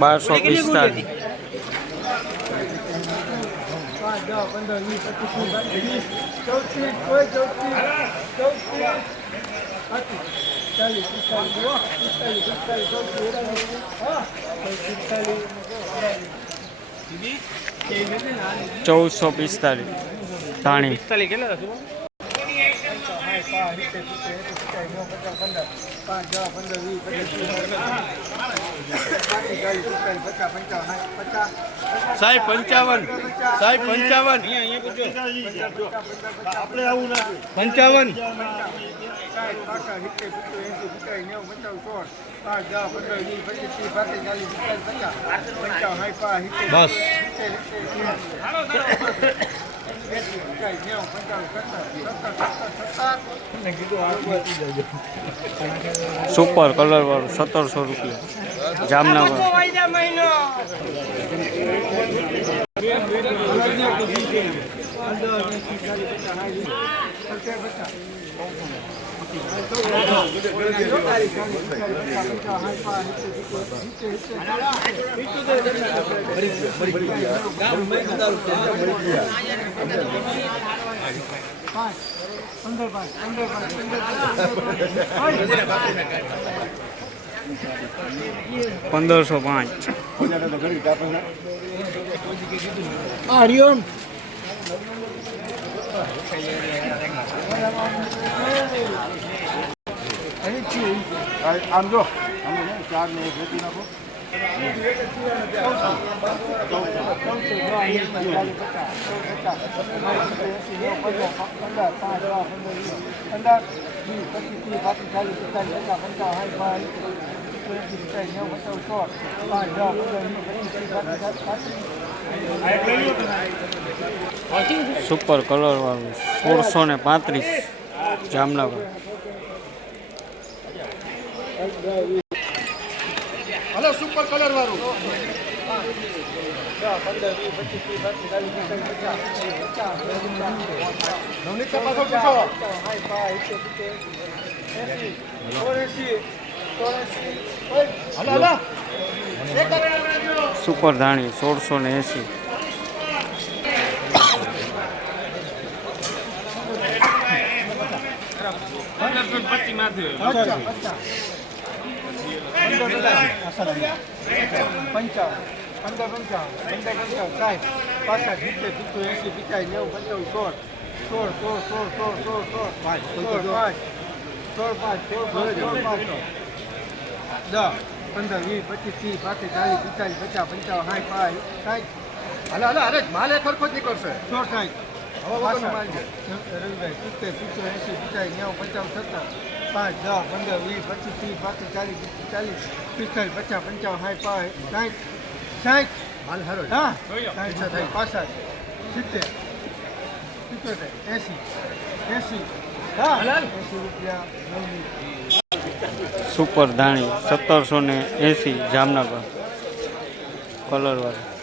બારસો પિસ્તાલીસ. ચૌદસો પિસ્તાલીસ. ધાણી. પિસ્તાલીસ પચાસ સાહેબ પંચાવન. સાહેબ પંચાવન. પંચાવન આવું નેવું પંચાવન. બસ. સુપર કલર વાળું સત્તરસો રૂપિયા. જામનગર. પંદરસો પાંચ. હરિઓમ આમ જો. ચાર ને એક વેચી સુપર કલર વાળું સોળસો ને પાંત્રીસ જામનગર. હલો સુપર કલર વાળું. નવનીત પાછો પૂછો સુપર ધાણી સોળસો ને એંસી. પંદર પંચાવન પંદર પંચાવન સાઠ પાસઠ સિત્તેર એંસી પિસ્તાલીસ નેવું પંચાવન સોળ સોળ સોળ સોળ સોળ સોળ સોળ પાંચ સોળ પાંચ સોળ પાંચ સોળ દસ પંદર વીસ પચીસ ત્રીસ પાંત્રીસ ચાલીસ પિસ્તાલીસ પચાસ પંચાવન સાઠ પાંચ સાઠ હલો હલો અરે માલ નીકળશે સોળ સાઠ હવે રવિભાઈ સિત્તેર સિત્તેર એંસી પિસ્તાલીસ નેવું પંચાવન સત્તર પાંચ દસ પંદર વીસ પચીસ ત્રીસ પાંત્રીસ ચાલીસ ચાલીસ પિસ્તાલીસ પચાસ પંચાવન સાઠ પાંચ સાઠ સાઠ. હાલ છે. હા. સાઠ થાય. પાસઠ સિત્તેર સિત્તોતેર એંસી એંસી. હા. એંસી રૂપિયા સુપર ધાણી સત્તરસો ને એંસી જામનગર કલર વાળું